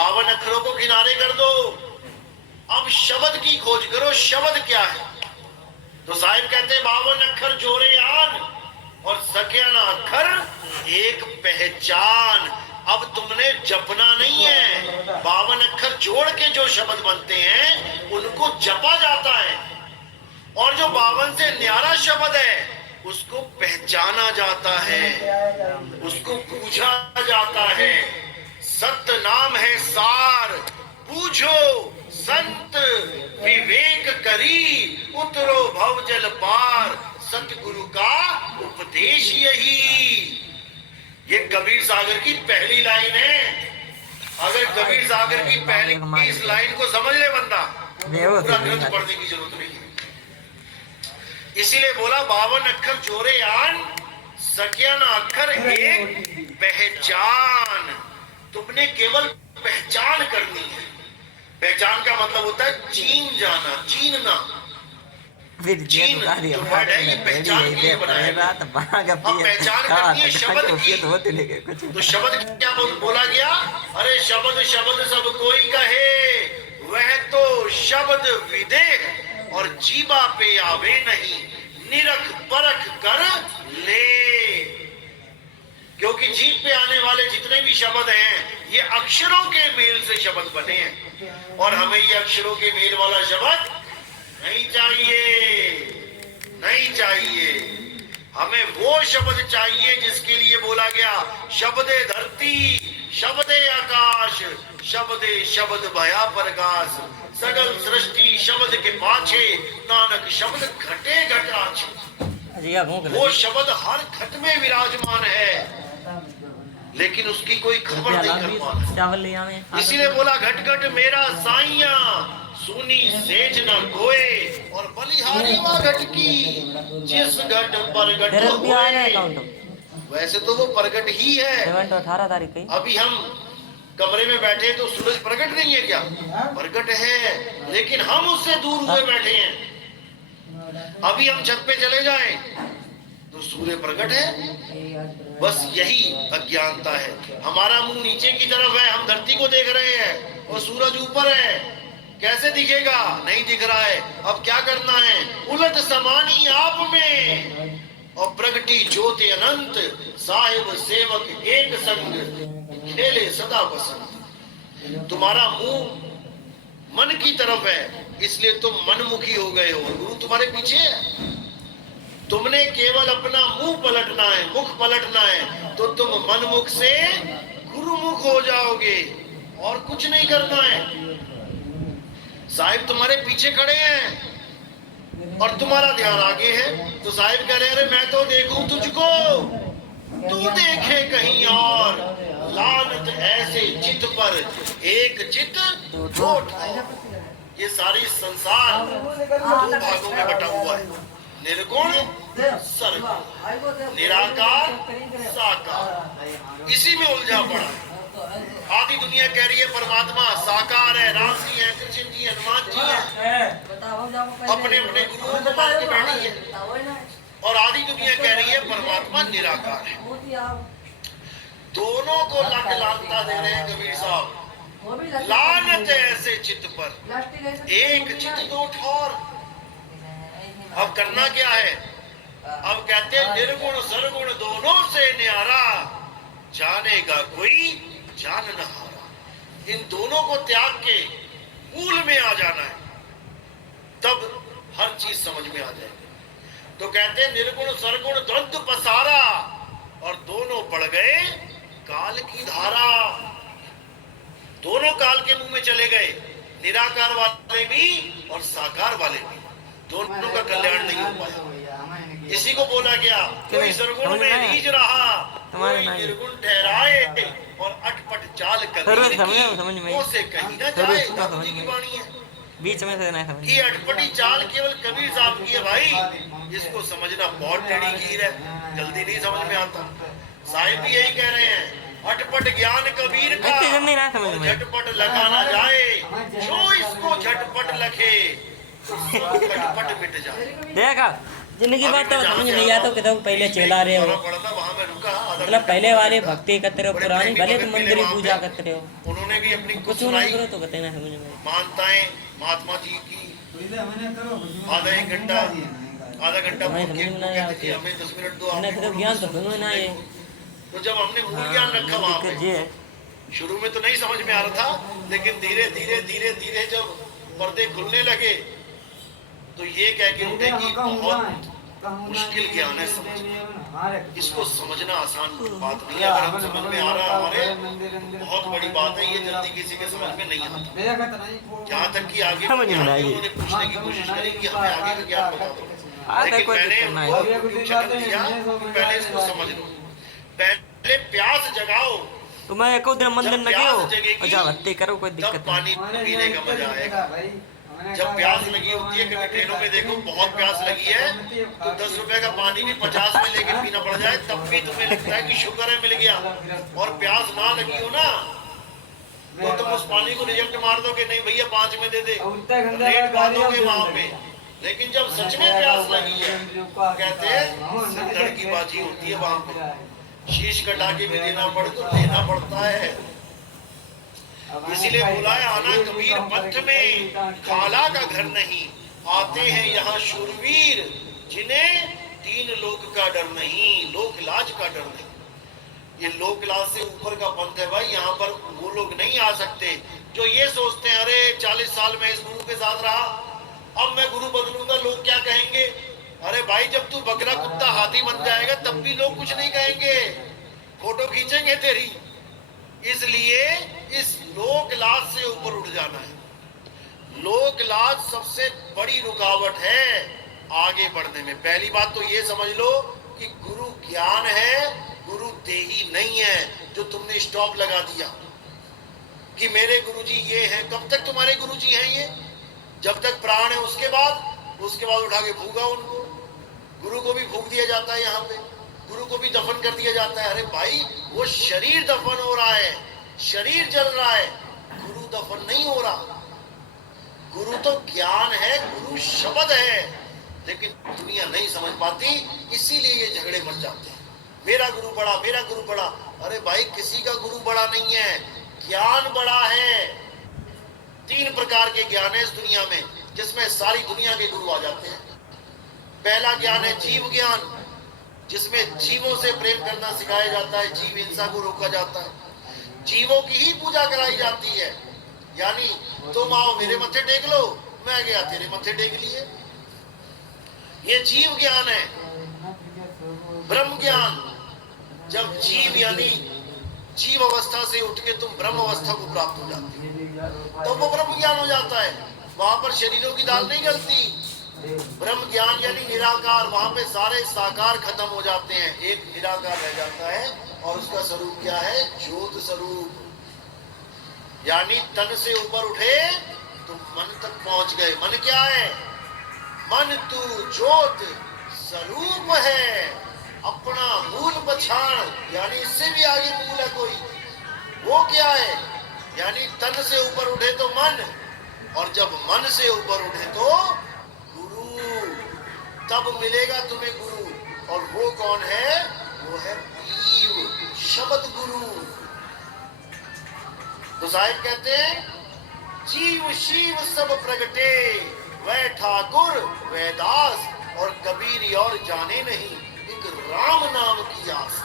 52 अक्षरों को किनारे कर दो, अब शब्द की खोज करो, शब्द क्या है। तो साहिब कहते हैं 52 अक्षर जोरे आन और सकिया ना अक्षर एक पहचान। अब तुमने जपना नहीं है, 52 अक्षर जोड़ के जो शब्द बनते हैं उनको जपा जाता है, और जो 52 से न्यारा शब्द है उसको पहचाना जाता है, उसको पूछा जाता है। सत्य नाम है सार, पूछो संत विवेक करी, उतरो भव जल पार, सतगुरु का उपदेश यही। ये कबीर सागर की पहली लाइन है। अगर कबीर सागर की पहली इस लाइन को समझ ले बंदा, पूरा ग्रंथ पढ़ने की जरूरत नहीं है। इसीलिए बोला 52 अक्षर जोरे आन, सकिया ना अक्षर एक पहचान। तुमने केवल पहचान करनी है। पहचान का मतलब होता है चीन जाना, चीनना। चीन जो वर्ड है ये पहचान के लिए बनाया गया। अब पहचान करनी है शब्द की। तो शब्द क्या बोला गया? अरे शब्द शब्द सब कोई कहे, वह तो शब्द विदेह और जीवा पे आवे नहीं, निरख परख कर ले। क्योंकि जीभ पे आने वाले जितने भी शब्द हैं ये अक्षरों के मेल से शब्द बने हैं, और हमें ये अक्षरों के मेल वाला शब्द नहीं चाहिए, नहीं चाहिए। हमें वो शब्द चाहिए जिसके लिए बोला गया शब्दे धरती शब्दे आकाश, शब्दे शब्द भया प्रकाश, सगल सृष्टि शब्द के पाछे, नानक शब्द घटे घट आछे। वो शब्द हर घट में विराजमान है, लेकिन उसकी कोई खबर नहीं कर पाता। इसीलिए बोला घट घट मेरा साइया, सुनी सेज न कोए, और बलिहारी वा घट की, जिस घट प्रगट होए। वैसे तो वो प्रगट ही है। 18 तारीख की अभी हम कमरे में बैठे तो सूरज प्रगट नहीं है क्या? प्रगट है, लेकिन हम उससे दूर हुए बैठे हैं। अभी हम छत पे चले जाएं तो सूर्य प्रकट है। बस यही अज्ञानता है। हमारा मुंह नीचे की तरफ है, हम धरती को देख रहे हैं और सूरज ऊपर है। कैसे दिखेगा? नहीं दिख रहा है। अब क्या करना है? उलट समानी आप में और प्रगटी ज्योति अनंत, साहिब सेवक एक संग, खेले सदा बसंत। तुम्हारा मुंह मन की तरफ है, इसलिए तुम मनमुखी हो गए हो, गुरु तुम्हारे पीछे है। तुमने केवल अपना मुंह पलटना है, मुख पलटना है, तो तुम मनमुख से गुरुमुख हो जाओगे, और कुछ नहीं करना है। साहिब तुम्हारे पीछे खड़े हैं और तुम्हारा ध्यान आगे है, तो साहिब कह रहे हैं अरे मैं तो देखूं तुझको, तू देखे कहीं और। लानत ऐसे चित्त पर, एक चित्त दो ठार। ये सारी संसार दो भागों में बटा हुआ है, निर्गुण सरगुण, निराकार साकार। इसी में उलझा पड़ा है। आधी दुनिया कह रही है परमात्मा साकार है, राम जी है, कृष्ण जी, हनुमान जी है, अपने अपने गुरुओं को मान के बैठी है। और आधी दुनिया कह रही है परमात्मा निराकार है। दोनों को लग लानता दे रहे हैं कबीर साहब। लानत ऐसे चित्त पर, एक चित्त दो ठौर। अब करना क्या है? अब कहते हैं निर्गुण सरगुण दोनों से न्यारा, जानेगा कोई जान न हारा। इन दोनों को त्याग के मूल में आ जाना है, तब हर चीज समझ में आ जाएगी। तो कहते हैं निर्गुण सरगुण द्वंद्व पसारा, और दोनों पड़ गए काल की धारा। दोनों काल के मुंह में चले गए, निराकार वाले भी और साकार वाले भी। दोनों का कल्याण नहीं हो पाया। इसी को बोला गया कोई सरगुण में रीझ रहा, कोई निर्गुण ठहराए, और अटपट चाल कबीर की, उसे कहीं न जाए। दाऊदी की वाणी है, बीच में से नहीं समझ। ये अटपटी चाल केवल कबीर साहब की है भाई। इसको समझना बहुत टेढ़ी खीर है, जल्दी नहीं समझ में आता। साहिब भी यही कह रहे हैं, अटपट ज्ञान कबीर का, झटपट लखा ना जाए, जो इसको झटपट लखे झटपट मिट जाए। देखा जिंदगी अभी बात तो मैं जहाँ समझ से नहीं आ आता रहा कि तुम पहले हूँ, चला रहे हो, जाना पड़ा था, वहाँ मैं रुका आधा मतलब घंटा पहले वाले रुका। भक्ति करते रहो बड़े पुरानी, प्रेमी भले भगत तुम मिले मंदिर में वहाँ पूजा पे, करते रहो, उन्होंने भी अपनी कुछ कुछ नहीं सुनाई करो तो कहते ना समझ में। मानताएं महात्मा जी की। आधा एक घंटा आधा घंटा हमें पूछ समझ के में वो नहीं कहते आती कि है। हमें 10 मिनट दो, मैंने आप तो ज्ञान तो सुनो ना ये। तो जब हमने मूल ज्ञान रखा वहाँ पे, दिक्कत ये है। शुरू में तो नहीं समझ में आ रहा था, लेकिन धीरे धीरे धीरे धीरे जब पर्दे खुलने लगे तो ये कह के उठे कि बहुत मुश्किल ज्ञान है समझना, इसको समझना आसान बात नहीं है। अगर हम समझ में आ रहा है हमारे, बहुत बड़ी बात है, ये जल्दी किसी के समझ में नहीं आता। जहाँ तक कि आगे समझ में ज्ञान नहीं भी आई। उन्होंने पूछने की कोशिश करी कि हमें आगे का ज्ञान बता दो, लेकिन कोई मैंने दिक्कत नहीं। उनको YouTube चैनल दिया कि पहले इसको समझ लो, पहले प्यास जगाओ, तो मैं एक दिन मंदिर जब न गयो प्यास जगेगी अच्छा भक्ति करो, कोई तब दिक्कत नहीं। पानी पीने का मजा आएगा। जब प्यास लगी होती है, कभी ट्रेनों में देखो बहुत प्यास लगी है तो 10 रुपए का पानी भी 50 में लेके पीना पड़ जाए, तब भी तुम्हें लगता है कि शुक्र है मिल गया। और प्यास ना लगी हो ना तो तुम उस पानी को रिजेक्ट मार दो कि नहीं भैया 5 में दे दे, रेट बांधोगे वहां पे। लेकिन जब सच में प्यास लगी है, कहते हैं सिद्धड़ की बाजी होती है वहां पे, शीश कटा के भी देना पड़े तो लेना पड़ता है। इसीलिए बोला है आना कबीर मठ में, खाला का घर नहीं, आते हैं यहाँ शूरवीर, जिन्हें 3 लोक का डर नहीं, लोक लाज का डर नहीं। ये लोक लाज से ऊपर का पंथ है भाई, यहाँ पर वो लोग नहीं आ सकते जो ये सोचते हैं अरे 40 साल में इस गुरु के साथ रहा, अब मैं गुरु बदलूंगा लोग क्या कहेंगे। अरे भाई जब तू बकरा कुत्ता हाथी बन जाएगा तब भी लोग कुछ नहीं कहेंगे, फोटो खींचेंगे तेरी। इसलिए इस लोक लाज से ऊपर उठ जाना है। लोक लाज सबसे बड़ी रुकावट है आगे बढ़ने में। पहली बात तो ये समझ लो कि गुरु ज्ञान है, गुरु देही नहीं है जो तुमने स्टॉप लगा दिया कि मेरे गुरुजी ये हैं। कब तक तुम्हारे गुरुजी हैं ये? जब तक प्राण है उसके बाद उठा के फूका उनको। गुरु को भी फूक दिया जाता है, यहाँ पे गुरु को भी दफन कर दिया जाता है। अरे भाई वो शरीर दफन हो रहा है, शरीर जल रहा है, गुरु दफन नहीं हो रहा। गुरु तो ज्ञान है, गुरु शब्द है, लेकिन दुनिया नहीं समझ पाती, इसीलिए ये झगड़े मच जाते हैं। मेरा गुरु बड़ा, मेरा गुरु बड़ा। अरे भाई किसी का गुरु बड़ा नहीं है, ज्ञान बड़ा है। 3 प्रकार के ज्ञान है इस दुनिया में जिसमें सारी दुनिया के गुरु आ जाते हैं। पहला ज्ञान है जीव ज्ञान, जिसमें जीवों से प्रेम करना सिखाया जाता है, जीव हिंसा को रोका जाता है, जीवों की ही पूजा कराई जाती है। यानी तुम आओ मेरे मत्थे टेक लो, मैं गया तेरे मत्थे टेक लिए, ये जीव ज्ञान है। ब्रह्म ज्ञान, जब जीव यानी जीव अवस्था से उठ के तुम ब्रह्म अवस्था को प्राप्त हो जाते हो तो वो ब्रह्म ज्ञान हो जाता है। वहां पर शरीरों की दाल नहीं गलती। ब्रह्म ज्ञान यानी निराकार, वहां पे सारे साकार खत्म हो जाते हैं, एक निराकार रह जाता है। और उसका स्वरूप क्या है? ज्योत स्वरूप। यानी तन से ऊपर उठे तो मन तक पहुंच गए। मन क्या है? मन तू ज्योत स्वरूप है, अपना मूल पछाण, यानी इससे भी आगे मूल है कोई, वो क्या है? यानी तन से ऊपर उठे तो मन, और जब मन से ऊपर उठे तो तब मिलेगा तुम्हें गुरु। और वो कौन है? वो है जीव, शब्द गुरु। तो साहिब कहते हैं जीव शिव सब प्रगटे, वह ठाकुर वह दास, और कबीर और जाने नहीं, एक राम नाम की आस।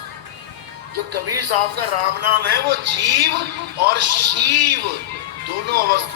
जो कबीर साहब का राम नाम है वो जीव और शिव दोनों अवस्था